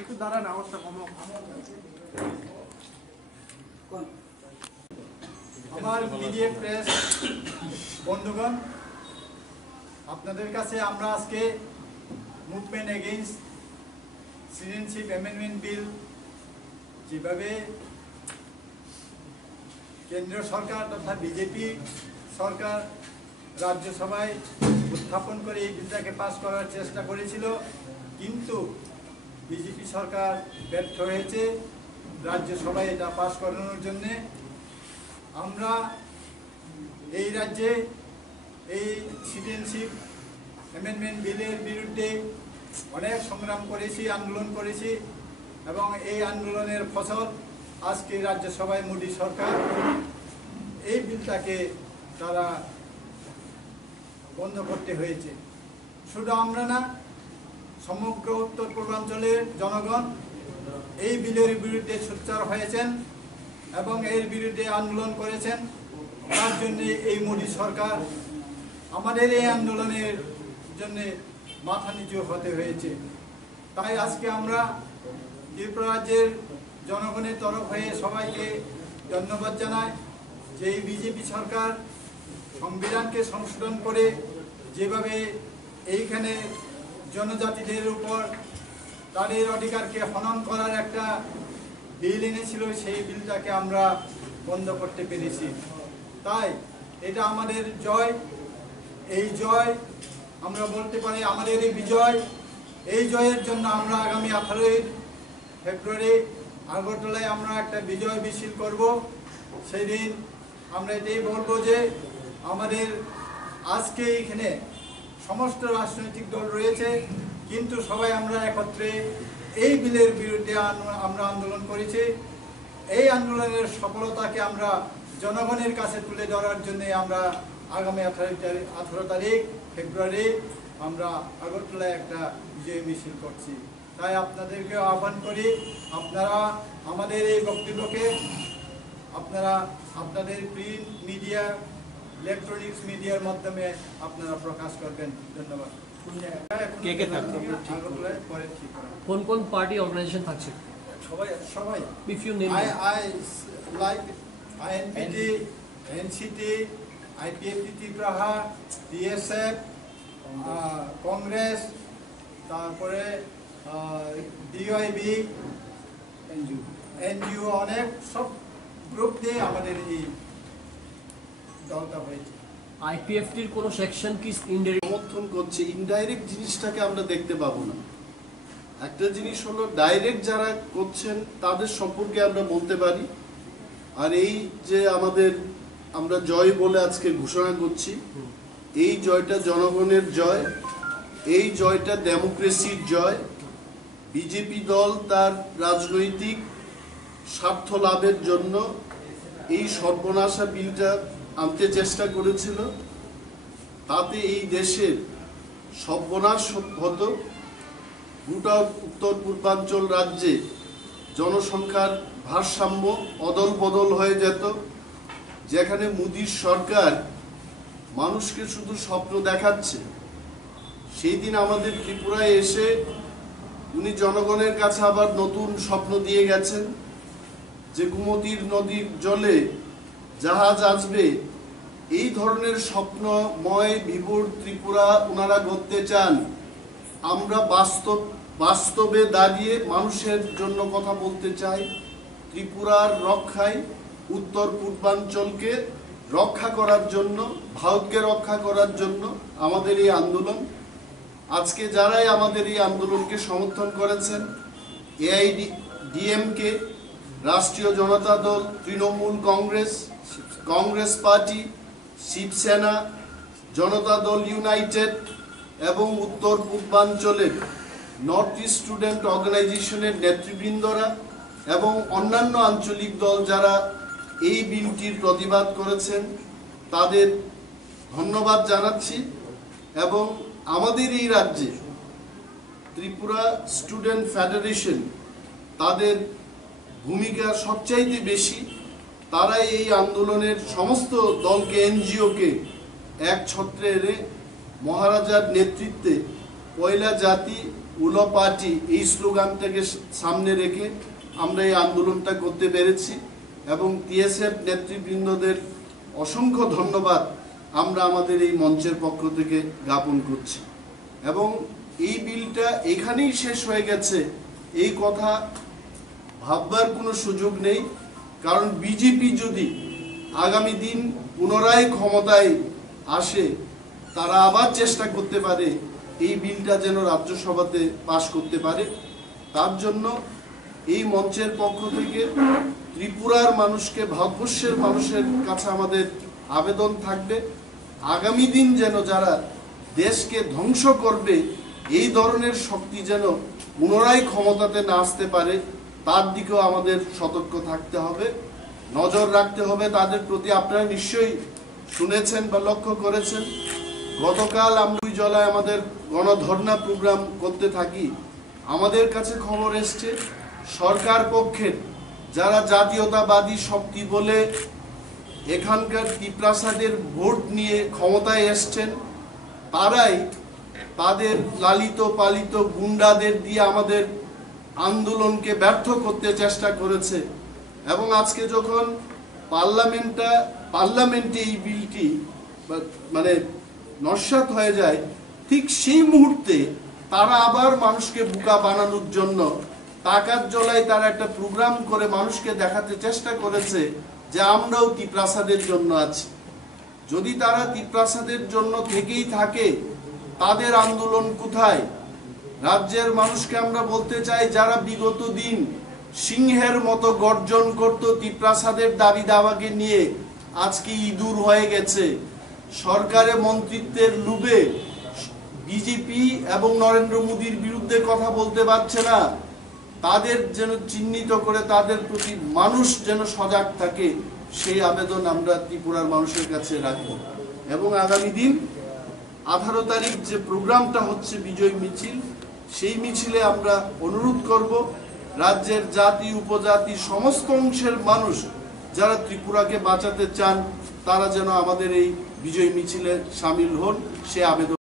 একটু দাঁড়ান, আওয়াজটা কমাও। আমার মিডিয়া প্রেস বন্ধুগণ, আপনাদের কাছে আমরা আজকে movement against citizenship amendment bill যেভাবে কেন্দ্রীয় সরকার তথা বিজেপি সরকার রাজ্যসভায় উত্থাপন করে এই বিলটাকে পাস করার চেষ্টা করেছিল, কিন্তু বিজেপি সরকার ব্যর্থ হয়েছে রাজ্যসভায় এটা পাস করানোর জন্যে। আমরা এই রাজ্যে এই সিটিজেনশিপ অ্যামেন্ডমেন্ট বিলের বিরুদ্ধে অনেক সংগ্রাম করেছি, আন্দোলন করেছি, এবং এই আন্দোলনের ফসল আজকে রাজ্যসভায় মোদী সরকার এই বিলটাকে তারা বন্ধ করতে হয়েছে। শুধু আমরা না, সমগ্র উত্তর পূর্বাঞ্চলের জনগণ এই বিলের বিরুদ্ধে সোচ্চার হয়েছেন এবং এর বিরুদ্ধে আন্দোলন করেছেন। তার জন্যে এই মোদী সরকার আমাদের এই আন্দোলনের জন্যে মাথা নিচু হতে হয়েছে। তাই আজকে আমরা ত্রিপুরা রাজ্যের জনগণের তরফ হয়ে সবাইকে ধন্যবাদ জানাই যে এই বিজেপি সরকার সংবিধানকে সংশোধন করে যেভাবে এইখানে জনজাতিদের উপর তাদের অধিকারকে হনন করার একটা বিল এনেছিল, সেই বিলটাকে আমরা বন্ধ করতে পেরেছি। তাই এটা আমাদের জয়। এই জয় আমরা বলতে পারি আমাদের এই বিজয়। এই জয়ের জন্য আমরা আগামী 18 ফেব্রুয়ারি আগরতলায় আমরা একটা বিজয় মিছিল করব। সেই দিন আমরা এটাই বলবো যে আমাদের আজকে এখানে সমস্ত রাজনৈতিক দল রয়েছে, কিন্তু সবাই আমরা একত্রে এই বিলের বিরুদ্ধে আমরা আন্দোলন করেছি। এই আন্দোলনের সফলতাকে আমরা জনগণের কাছে তুলে ধরার জন্য আমরা আগামী 18 তারিখ ফেব্রুয়ারি আমরা আগরতলায় একটা বিজয় মিছিল করছি। তাই আপনাদেরকে আহ্বান করি, আপনারা আমাদের এই বক্তব্যকে আপনারা আপনাদের প্রিন্ট মিডিয়া, ইলেকট্রনিক্স মিডিয়ার মাধ্যমে আপনারা প্রকাশ করবেন। ধন্যবাদ। কে কে থাকছে? কোন কোন পার্টি অর্গানাইজেশন থাকছে? সবাই। If you name them. I like INPT, NCT, IPFT Tripraha, DSF, Congress, তারপরে DYB, NGO, অনেক সব গ্রুপ দিয়ে আমাদের এই দলটা হয়েছে। IPFTর কোন সেকশন কি ইনডাইরেক্ট সমর্থন করছে? ইনডাইরেক্ট জিনিসটাকে আমরা দেখতে পাবো না। একটা জিনিস হলো ডাইরেক্ট যারা করছেন তাদের সম্পর্কে আমরা বলতে পারি। আর এই যে আমরা জয় বলে আজকে ঘোষণা করছি, এই জয়টা জনগণের জয়, এই জয়টা ডেমোক্রেসির জয়। বিজেপি দল তার রাজনৈতিক স্বার্থ লাভের জন্য এই সর্বনাশা বিলটা আনতে চেষ্টা করেছিল, তাতে এই দেশের সর্বনাশ হতো। গোটা উত্তর পূর্বাঞ্চল রাজ্যে জনসংখ্যার ভারসাম্য অদল বদল হয়ে যেত, যেখানে মোদীর সরকার মানুষকে শুধু স্বপ্ন দেখাচ্ছে। সেই দিন আমাদের ত্রিপুরায় এসে উনি জনগণের কাছে আবার নতুন স্বপ্ন দিয়ে গেছেন যে গোমতীর নদীর জলে জাহাজ আসবে। এই ধরনের স্বপ্নময় বিভোর ত্রিপুরা ওনারা গড়তে চান। আমরা বাস্তবে দাঁড়িয়ে মানুষের জন্য কথা বলতে চাই। ত্রিপুরার রক্ষায়, উত্তর পূর্বাঞ্চলকে রক্ষা করার জন্য, ভারতকে রক্ষা করার জন্য আমাদের এই আন্দোলন। আজকে যারাই আমাদের এই আন্দোলনকে সমর্থন করেছেন, AIDMK, রাষ্ট্রীয় জনতা দল, তৃণমূল কংগ্রেস, কংগ্রেস পার্টি, শিবসেনা, জনতা দল ইউনাইটেড এবং উত্তর পূর্বাঞ্চলের নর্থ ইস্ট স্টুডেন্ট অর্গানাইজেশনের নেতৃবৃন্দরা এবং অন্যান্য আঞ্চলিক দল যারা এই বিলটির প্রতিবাদ করেছেন, তাদের ধন্যবাদ জানাচ্ছি। এবং আমাদের এই রাজ্যে ত্রিপুরা স্টুডেন্ট ফেডারেশন, তাদের ভূমিকা সবচাইতে বেশি। তারাই এই আন্দোলনের সমস্ত দলকে, NGO-কে এক ছত্রে এনে মহারাজার নেতৃত্বে পয়লা জাতি উলো পার্টি এই স্লোগানটাকে সামনে রেখে আমরা এই আন্দোলনটা করতে পেরেছি এবং টিএসএফ নেতৃবৃন্দদের অসংখ্য ধন্যবাদ আমরা আমাদের এই মঞ্চের পক্ষ থেকে জ্ঞাপন করছি। এবং এই বিলটা এখানেই শেষ হয়ে গেছে এই কথা ভাববার কোনো সুযোগ নেই, কারণ বিজেপি যদি আগামী দিন পুনরায় ক্ষমতায় আসে তারা আবার চেষ্টা করতে পারে এই বিলটা যেন রাজ্যসভাতে পাশ করতে পারে। তার জন্য এই মঞ্চের পক্ষ থেকে ত্রিপুরার মানুষকে, ভারতবর্ষের মানুষের কাছে আমাদের আবেদন থাকবে, আগামী দিন যেন যারা দেশকে ধ্বংস করবে এই ধরনের শক্তি যেন পুনরায় ক্ষমতাতে না আসতে পারে তার দিকেও আমাদের সতর্ক থাকতে হবে, নজর রাখতে হবে তাদের প্রতি। আপনারা নিশ্চয়ই শুনেছেন বা লক্ষ্য করেছেন, গতকাল আমরা জলায় আমাদের গণধর্ণা প্রোগ্রাম করতে থাকি। আমাদের কাছে খবর এসছে সরকার পক্ষের যারা জাতীয়তাবাদী শক্তি বলে এখানকার ত্রিপ্রাসাদের ভোট নিয়ে ক্ষমতায় এসছেন, তারাই তাদের লালিত পালিত গুন্ডাদের দিয়ে আমাদের আন্দোলনকে ব্যর্থ করতে চেষ্টা করেছে। এবং আজকে যখন পার্লামেন্টে এই বিলটি মানে নস্যাৎ হয়ে যায়, ঠিক সেই মুহূর্তে তারা আবার মানুষকে বোকা বানানোর জন্য টাকার জলায় তারা একটা প্রোগ্রাম করে মানুষকে দেখাতে চেষ্টা করেছে যে আমরাও ত্রিপ্রাসাদের জন্য আছি। যদি তারা ত্রিপ্রাসাদের জন্য থেকেই থাকে তাদের আন্দোলন কোথায়? রাজ্যের মানুষকে আমরা বলতে চাই, যারা বিগত দিন সিংহের মতো গর্জন করত ত্রিপ্রাসাদের দাবি দাওয়াকে নিয়ে, আজকে ইঁদুর হয়ে গেছে। সরকারে মন্ত্রিত্বের লোভে বিজেপি এবং নরেন্দ্র মোদীর বিরুদ্ধে কথা বলতে পারছে না, তাদের যেন চিহ্নিত করে তাদের প্রতি মানুষ যেন সজাগ থাকে, সেই আবেদন আমরা ত্রিপুরার মানুষের কাছে রাখব। এবং আগামী দিন 18 তারিখ যে প্রোগ্রামটা হচ্ছে বিজয় মিছিল, সেই মিছিলে আমরা অনুরোধ করব রাজ্যের জাতি উপজাতি সমস্ত অংশের মানুষ যারা ত্রিপুরাকে বাঁচাতে চান তারা যেন আমাদের এই বিজয় মিছিলে সামিল হন, সে আবেদন